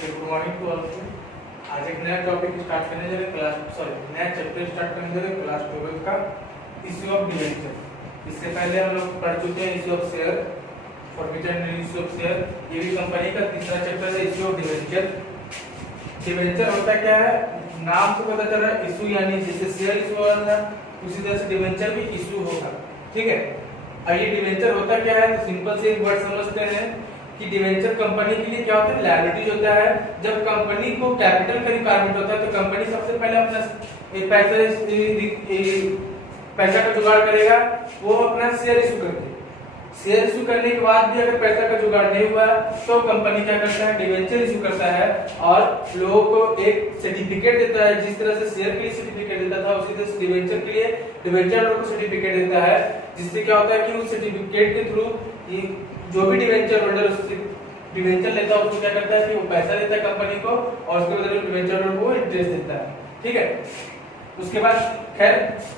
Good morning to all. आज एक नया टॉपिक स्टार्ट करने जा रहे हैं, नया चैप्टर स्टार्ट करने जा रहे हैं क्लास 12 का इश्यू ऑफ डिवेंचर। इससे पहले हम लोग पढ़ चुके हैं issue of share, forfeiture and issue of share. ये भी कंपनी का तीसरा चैप्टर है इश्यू ऑफ डिवेंचर। डिवेंचर होता क्या है, नाम से पता चल रहा है, इश्यू यानी जैसे शेयर इश्यू हो रहा है उसी तरह से डिवेंचर भी इश्यू होगा। ठीक है, अब ये डिवेंचर होता क्या है तो सिंपल से एक वर्ड समझते हैं कि डिवेंचर कंपनी के लिए क्या होता है, लायबिलिटीज होता है। जब कंपनी को कैपिटल का रिक्वायरमेंट होता है तो कंपनी सबसे पहले अपना पैसा का जुगाड़ करेगा, वो अपना शेयर इशू करती है। शेयर इशू करने के बाद भी अगर पैसा का जुगाड़ नहीं हुआ तो कंपनी क्या करता है, डिवेंचर इशू करता है और लोगों को एक सर्टिफिकेट देता है। जिस तरह से शेयर के लिए सर्टिफिकेट देता था उसी तरह से डिवेंचर के लिए डिवेंचर लोगों को सर्टिफिकेट देता है, जिससे क्या होता है कि उस सर्टिफिकेट के थ्रू जो भी डिवेंचर होल्डर उससे डिवेंचर लेता है उसको क्या करता है कि वो पैसा देता है कंपनी को और उसके बदले में डिवेंचर होल्डर को इंटरेस्ट देता है। ठीक है, उसके बाद खैर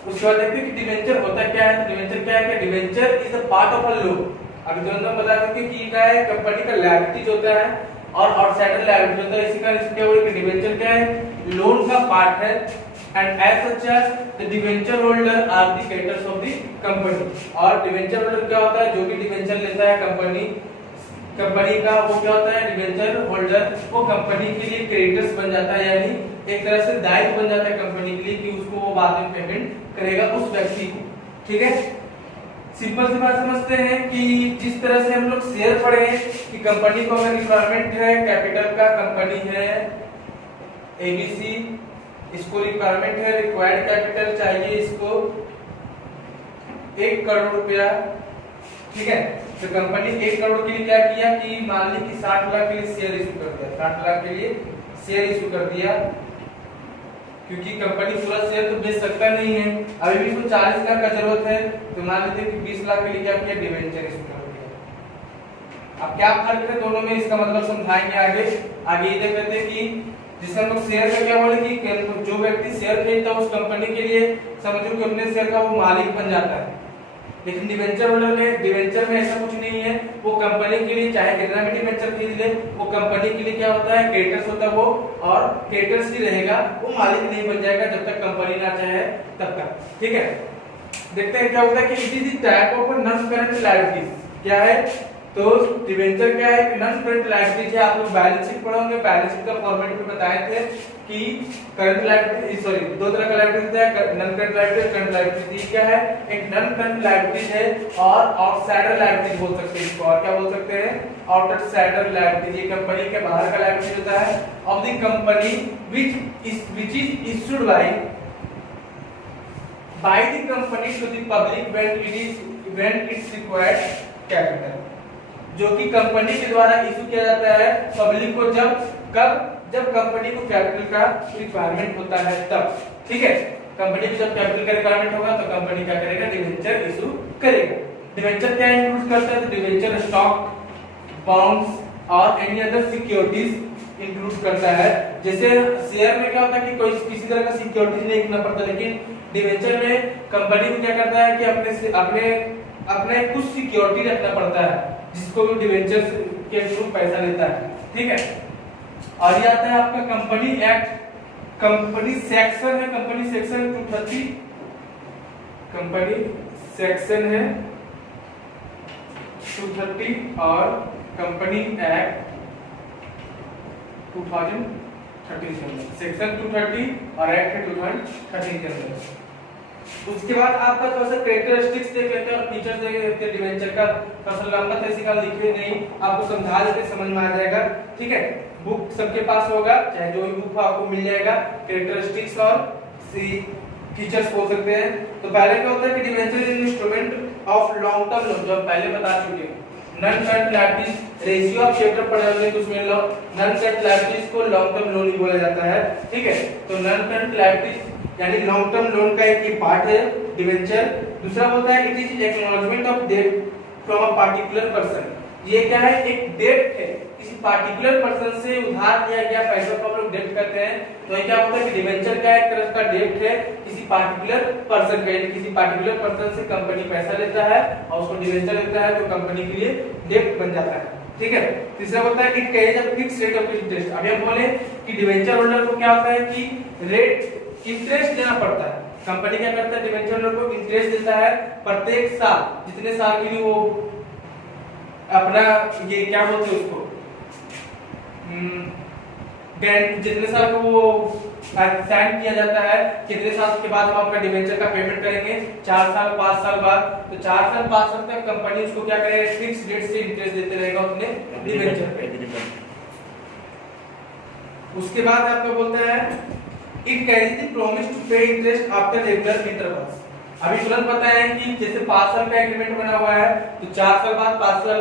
उसके बाद देखते हैं कि डिवेंचर होता क्या है। तो डिवेंचर क्या है, debenture is a part of a loan. अभी जो हम बता देते कि क्या है, कंपनी का लायबिलिटीज होता है और आउटसाइडर लायबिलिटी होता है। इसी का क्या हो कि डिवेंचर क्या है, लोन का पार्ट है and as such as the debenture holder are the creditors of the company। और डिवेंचर होल्डर क्या होता है, जो भी डिवेंचर लेता है कंपनी का वो क्या होता है, डिवेंचर होल्डर वो कंपनी के लिए क्रेडिटर्स बन जाता है, यानी एक तरह से दायित्व बन जाता है कंपनी के लिए कि उसको वो बाद में पेमेंट करेगा उस व्यक्ति को। ठीक है, सिंपल सी बात समझते हैं कि जिस तरह से हम लोग शेयर पढ़े कि कंपनी को अगर रिक्वायरमेंट है कैपिटल का, कंपनी है एबीसी, इसको रिक्वायरमेंट है रिक्वायर्ड कैपिटल चाहिए इसको 1 करोड़ रुपया। ठीक है, तो कंपनी 1 करोड़ के लिए क्या किया कि मान ली कि 60 लाख के लिए शेयर इशू कर दिया, 60 लाख के लिए शेयर इशू कर दिया, क्योंकि कंपनी पूरा शेयर तो बेच सकता नहीं है, अभी भी इसको 40 लाख का जरूरत है, तो मान लीजिए कि 20 लाख के लिए क्या किया, डिवेंचर इशू कर दिया। अब क्या फर्क है दोनों में, इसका मतलब समझाएंगे आगे ये देख लेते हैं कि जिससे हम लोग शेयर का क्या बोले कि जो व्यक्ति शेयर खरीदता है उस कंपनी के लिए समझो कि अपने शेयर का वो मालिक बन जाता है। लेकिन डिवेंचर होल्डर में, डिवेंचर में ऐसा कुछ नहीं है, वो कंपनी के लिए चाहे कितना भी डिवेंचर खरीद ले वो कंपनी के लिए क्या होता है, क्रेडिटर्स होता है वो, और क्रेडिटर्स ही रहेगा, वो मालिक नहीं बन जाएगा जब तक कंपनी ना चाहे तब तक। ठीक है, देखते हैं क्या होता है कि it is the type of non current liabilities. क्या है तो डिवेंचर क्या है, नॉन करंट लायबिलिटीज है। आप लोग बैलेंस शीट पढ़ोगे, बैलेंस शीट का फॉर्मेट में बताए थे कि करंट लायबिलिटी दो तरह का लायबिलिटी है, non current liability, current liability. क्या है, एक नॉन करंट लायबिलिटी है और आउटसाइडर लायबिलिटी बोल सकते हैं इसको, और क्या बोल सकते हैं, आउटसाइडर लायबिलिटी। ये कंपनी के बाहर का लायबिलिटी होता है of the company which is issued by the company to the public when it's required capital, जो कि कंपनी के द्वारा इशू किया जाता है पब्लिक को जब कंपनी को कैपिटल का रिक्वायरमेंट होता है तब। ठीक है, कंपनी को जब कैपिटल का रिक्वायरमेंट होगा तो कंपनी क्या करेगा, डिवेंचर इशू करेगा। डिवेंचर क्या इंक्लूड करता है, तो डिवेंचर स्टॉक, बॉन्ड्स और एनी अदर सिक्योरिटीज इंक्लूड करता है। जैसे शेयर में क्या होता है कि कोई किसी तरह का सिक्योरिटीज नहीं रखना पड़ता, लेकिन डिवेंचर में कंपनी को क्या करता है कि अपने कुछ सिक्योरिटी रखना पड़ता है, जिसको भी डिवेंचर के थ्रू पैसा लेता है। ठीक है, और ये आता है आपका कंपनी एक्ट, कंपनी सेक्शन है, कंपनी सेक्शन 230, कंपनी सेक्शन है 230 और कंपनी एक्ट 2013 सेक्शन 230 और एक्ट 2013 के अंदर। उसके बाद आपका थोड़ा सा कैरेक्टरिस्टिक्स देख लेते हैं और फीचर्स देख लेते हैं डिवेंचर का। थोड़ा लंबा तरीके का लिखे नहीं, आपको समझा देते समझ में आ जाएगा। ठीक है, बुक सबके पास होगा, चाहे जो भी बुक हो आपको मिल जाएगा। कैरेक्टरिस्टिक्स और फीचर्स बोल सकते हैं। तो पहले क्या होता है कि debenture is instrument of long term loan, जो हम पहले बता चुके हैं। Non current liabilities ratio of chapter पढ़े होंगे तो उसमें नॉन करंट लायबिलिटीज को लॉन्ग टर्म लोन ही बोला जाता है। ठीक है, तो नॉन करंट लायबिलिटीज यानी लॉन्ग टर्म लोन का एक पार्ट है डिवेंचर। दूसरा होता है it is acknowledgement of debt from a particular person, ये क्या है, एक डेट है, किसी पार्टिकुलर पर्सन से उधार लिया गया पैसा को हम लोग डेट करते हैं। तो ये क्या होता है कि डिवेंचर क्या एक तरह का डेट है किसी पार्टिकुलर पर्सन का, यानी किसी पार्टिकुलर पर्सन से कंपनी पैसा लेता है और उसको डिवेंचर देता है तो कंपनी के लिए डेट बन जाता है। ठीक है। तीसरा होता है it carries a fixed rate of interest. अभी हम बोले कि डिवेंचर होल्डर को क्या होता है कि रेट इंटरेस्ट देना पड़ता है। कंपनी क्या करता है, डिवेंचर होल्डर को इंटरेस्ट देता है प्रत्येक साल, जितने साल के लिए वो अपना ये क्या बोलते हैं उसको जितने साल को वो साइन किया जाता है, कितने साल के बाद हम आपका डिवेंचर का पेमेंट करेंगे, 4 साल 5 साल बाद। तो 4 साल 5 साल तक कंपनी उसको क्या करेगा, फिक्स रेट से इंटरेस्ट देते रहेगा अपने डिवेंचर पे। उसके बाद आपको बोलता है it carries the promise to pay interest after regular intervals. अभी तुरंत पता है कि जैसे 5 साल का एग्रीमेंट बना हुआ है तो 4 साल बाद 5 साल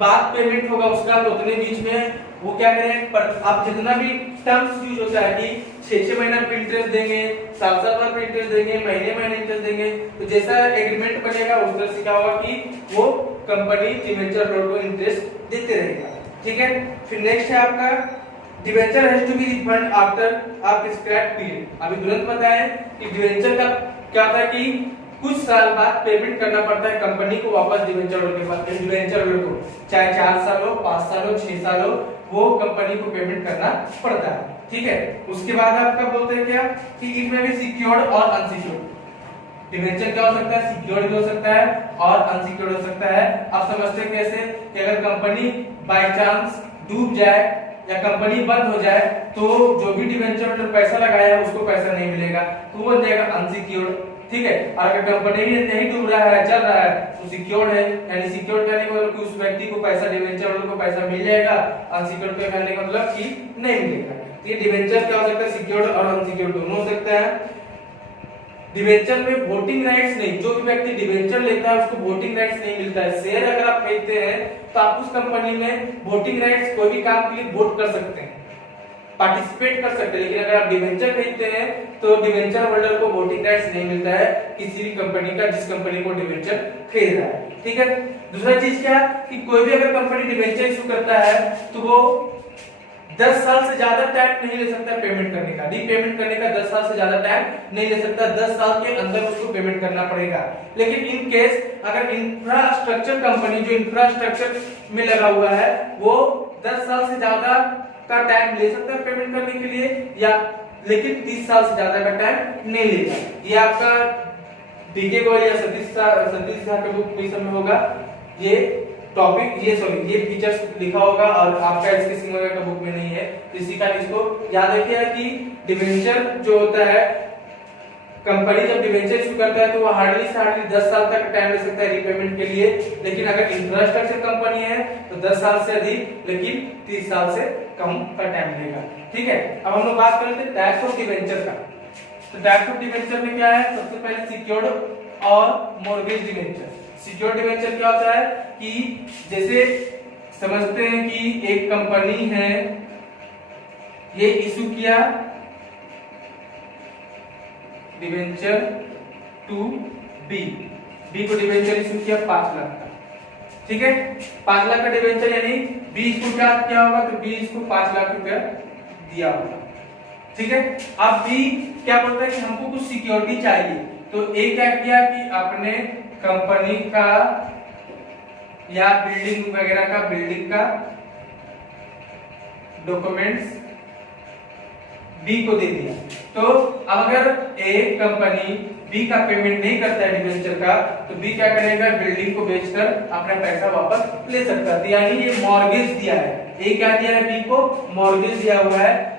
बाद पेमेंट होगा उसका, तो उतने बीच में वो क्या करें, पर आप जितना भी टर्म्स यूज होता है कि 6-6 महीना पे इंटरेस्ट देंगे, साल-साल बाद पे इंटरेस्ट देंगे, महीने-महीने इंटरेस्ट देंगे, तो जैसा एग्रीमेंट बनेगा उस तरह से क्या होगा कि वो कंपनी डिवेंचर होल्डर को इंटरेस्ट देते रहेगा। ठीक है। फिर नेक्स्ट है आपका debenture has to be refund after a prescribed period. अभी तुरंत बताएं कि डिवेंचर का क्या था कि कुछ साल बाद पेमेंट करना पड़ता है कंपनी को वापस डिवेंचर होल्डर के पास, डिवेंचर होल्डर को, चाहे 4 साल हो 5 साल हो 6 साल हो, वो कंपनी को पेमेंट करना पड़ता है। ठीक है। उसके बाद आपका बोलते हैं क्या कि इट में भी सिक्योर्ड और अनसिक्योर्ड। डिवेंचर क्या हो सकता है, सिक्योर्ड भी हो सकता है और अनसिक्योर्ड हो सकता है। आप समझते हैं कैसे कि अगर कंपनी बाय चांस डूब जाए या कंपनी बंद हो जाए तो जो भी डिवेंचर होल्डर पैसा लगाया है उसको पैसा नहीं मिलेगा, तो वो बन जाएगा अनसिक्योर्ड। ठीक है। और अगर कंपनी भी नहीं डूब रहा है, चल रहा है, तो सिक्योर्ड है, यानी सिक्योर्ड करने का मतलब कि उस व्यक्ति को पैसा, डिवेंचर होल्डर को पैसा मिल जाएगा। अनसिक्योर्ड करने का मतलब कि नहीं मिलेगा। ये डिवेंचर क्या हो सकता है, सिक्योर्ड और अनसिक्योर्ड दोनों हो सकता है। डिवेंचर में वोटिंग राइट्स नहीं, जो भी व्यक्ति डिवेंचर लेता है उसको वोटिंग राइट्स नहीं मिलता है। शेयर अगर आप खरीदते हैं तो आप उस कंपनी में वोटिंग राइट्स, कोई भी काम के लिए वोट कर सकते हैं, पार्टिसिपेट कर सकते हैं। लेकिन अगर आप डिवेंचर खरीदते हैं तो डिवेंचर होल्डर को वोटिंग राइट्स नहीं मिलता है किसी भी कंपनी का, जिस कंपनी को डिवेंचर खरीद रहा है। ठीक है। दूसरा चीज क्या कि कोई भी अगर कंपनी डिवेंचर इशू करता है तो वो 10 साल से ज्यादा टाइम नहीं ले सकता पेमेंट करने का, रीपेमेंट करने का 10 साल से ज्यादा टाइम नहीं ले सकता, 10 साल के अंदर उसको पेमेंट करना पड़ेगा। लेकिन इन केस अगर इंफ्रास्ट्रक्चर कंपनी जो इंफ्रास्ट्रक्चर में लगा हुआ है वो 10 साल से ज्यादा का टाइम ले सकता है पेमेंट करने के लिए, या लेकिन 30 साल से ज्यादा का टाइम नहीं लेगा। ये आपका डीके को या सतीश शाह के बुक में होगा ये टॉपिक, ये फीचर्स लिखा होगा और आपका इसके सिंह का बुक में नहीं है, तो इसी का इसको याद रखिए कि डिवेंचर जो होता है, कंपनी जब डिवेंचर इशू करता है तो वो हार्डली 10 साल तक टाइम ले सकता है रीपेमेंट के लिए। लेकिन अगर इंफ्रास्ट्रक्चर कंपनी है तो 10 साल से अधिक, लेकिन 30 साल से कम का टाइम लेगा। ठीक है। अब हम लोग बात कर लेते हैं टाइप्स ऑफ डिवेंचर का। तो टाइप्स ऑफ डिवेंचर में क्या है, सबसे पहले सिक्योर्ड और मॉर्गेज डिवेंचर। सिक्योर्ड डिवेंचर क्या होता है कि जैसे समझते हैं कि एक कंपनी है, ये इशू किया डिवेंचर टू बी को डिवेंचर इशू किया 5 लाख का। ठीक है। 5 लाख का डिवेंचर, यानी बी इसको क्या होगा, तो बी इसको 5 लाख रुपया दिया होगा। ठीक है। अब बी क्या बोलता है कि हमको कुछ सिक्योरिटी चाहिए, तो ए क्या किया कि अपने कंपनी का या बिल्डिंग वगैरह का, बिल्डिंग का डॉक्यूमेंट्स बी को दे दिया। तो अब अगर ए कंपनी बी का पेमेंट नहीं करता है डिवेंचर का, तो बी क्या करेगा, बिल्डिंग को बेचकर अपना पैसा वापस ले सकता है। यानी ये मॉर्गेज दिया है, ए क्या दिया है, बी को मॉर्गेज दिया हुआ है।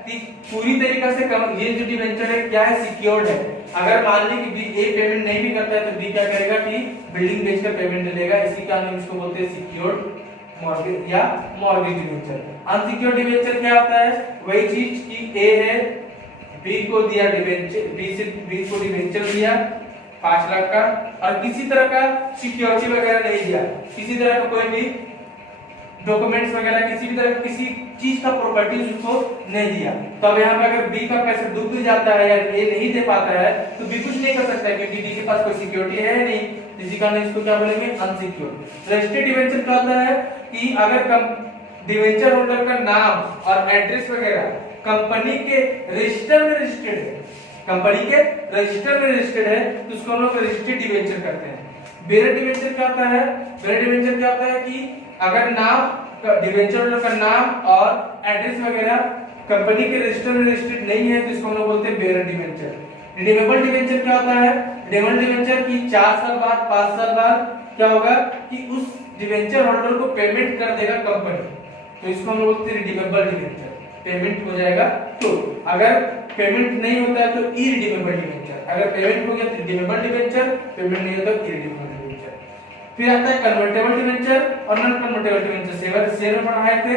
पूरी तरीका से ये जो डिवेंचर है क्या है, सिक्योर्ड है। अगर मान ली कि बी ए पेमेंट नहीं भी करता है तो बी क्या करेगा कि बिल्डिंग बेचकर पेमेंट ले लेगा। इसी का हम इसको बोलते हैं सिक्योर्ड मॉर्गेज या मॉर्गेज डिवेंचर। अनसिक्योर्ड डिवेंचर क्या होता है, वही चीज कि ए है, बी को दिया डिवेंचर, बी को डिवेंचर दिया 5 लाख का, और किसी तरह का सिक्योरिटी वगैरह नहीं दिया, किसी तरह का कोई भी डॉक्यूमेंट्स वगैरह, किसी भी तरह किसी चीज का प्रॉपर्टी उसको नहीं दिया। तो अब यहाँ पे अगर बी का पैसा डूब भी जाता है या ए नहीं दे पाता है तो बी कुछ नहीं कर सकता है, क्योंकि बी के पास कोई सिक्योरिटी है नहीं। इसी कारण इसको क्या बोलेंगे, अनसिक्योर्ड। रजिस्टर्ड डिवेंचर क्या होता है कि अगर डिवेंचर होल्डर का नाम और एड्रेस वगैरह कंपनी के रजिस्टर में रजिस्टर्ड है, कंपनी के रजिस्टर में रजिस्टर्ड है, तो उसको हम लोग रजिस्टर्ड डिवेंचर करते हैं। बेयर डिवेंचर क्या होता है, बेयर डिवेंचर क्या होता है कि अगर नाम डिवेंचर होल्डर का नाम और एड्रेस वगैरह कंपनी के रजिस्टर में रजिस्टर्ड नहीं है, तो इसको हम लोग बोलते हैं बेयर डिवेंचर। रिडीमेबल डिवेंचर क्या होता है, रिडीमेबल डिवेंचर की 4 साल बाद 5 साल बाद क्या होगा कि उस डिवेंचर होल्डर को पेमेंट कर देगा कंपनी, तो इसको हम लोग बोलते हैं रिडीमेबल डिवेंचर, पेमेंट हो जाएगा। तो अगर पेमेंट नहीं होता है तो इरिडीमेबल डिवेंचर, अगर पेमेंट हो गया तो रिडीमेबल डिवेंचर, पेमेंट नहीं होता तो इरिडीमेबल डिवेंचर। फिर आता है कन्वर्टेबल डिवेंचर और नॉन कन्वर्टेबल डिवेंचर। शेयर में पढ़ाए थे,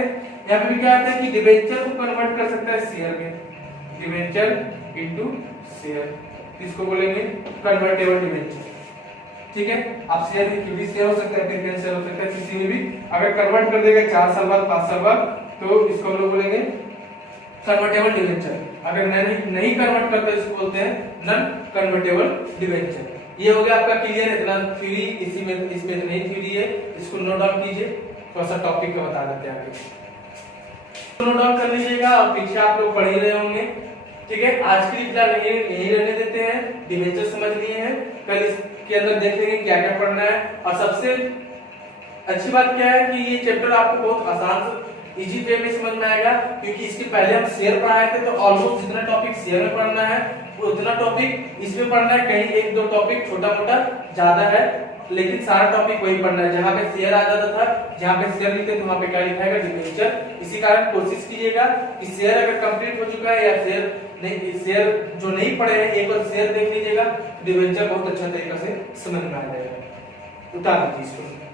यहाँ पे भी क्या आता है कि डिवेंचर को कन्वर्ट कर सकता है शेयर में, डिवेंचर इनटू शेयर, इसको बोलेंगे कन्वर्टेबल डिवेंचर। ठीक है, आप शेयर में किसी शेयर हो सकता है, प्रेफरेंस शेयर हो सकता है, किसी में भी अगर कन्वर्ट कर देगा 4 साल बाद 5 साल बाद, तो इसको हम लोग बोलेंगे कन्वर्टेबल डिवेंचर। अगर नहीं कन्वर्ट करते तो इसको बोलते हैं नॉन कन्वर्टेबल डिवेंचर। ये हो गया आपका क्लियर, इतना थ्योरी इसी में, इसमें नहीं थ्योरी है, इसको नोट डाउन कीजिए, थोड़ा सा टॉपिक का बता देते हैं आगे, नोट डाउन कर लीजिएगा और पीछे आप लोग पढ़ ही रहे होंगे। ठीक है, आज के लिए फिलहाल यही रहने देते हैं, डिवेंचर समझ लिए हैं, कल इसके अंदर देख लेंगे क्या क्या पढ़ना है। और सबसे अच्छी बात क्या है कि ये चैप्टर आपको बहुत आसान इजी वे में समझ में आएगा, क्योंकि इसके पहले हम शेयर पढ़ाए थे, तो ऑलमोस्ट जितना टॉपिक शेयर में पढ़ना है उतना टॉपिक इसमें पढ़ना है, कहीं 1-2 टॉपिक छोटा मोटा ज्यादा है, लेकिन सारा टॉपिक वही पढ़ना है। जहां पे शेयर आ जाता था, जहां पे शेयर लिखते थे वहां पे क्या लिखा है, डिवेंचर। इसी कारण कोशिश कीजिएगा कि शेयर अगर कंप्लीट हो चुका है या शेयर नहीं, शेयर जो नहीं पढ़े हैं एक बार शेयर देख लीजिएगा, डिवेंचर बहुत अच्छा तरीके से समझ में आ जाएगा। उतार दीजिए इसको।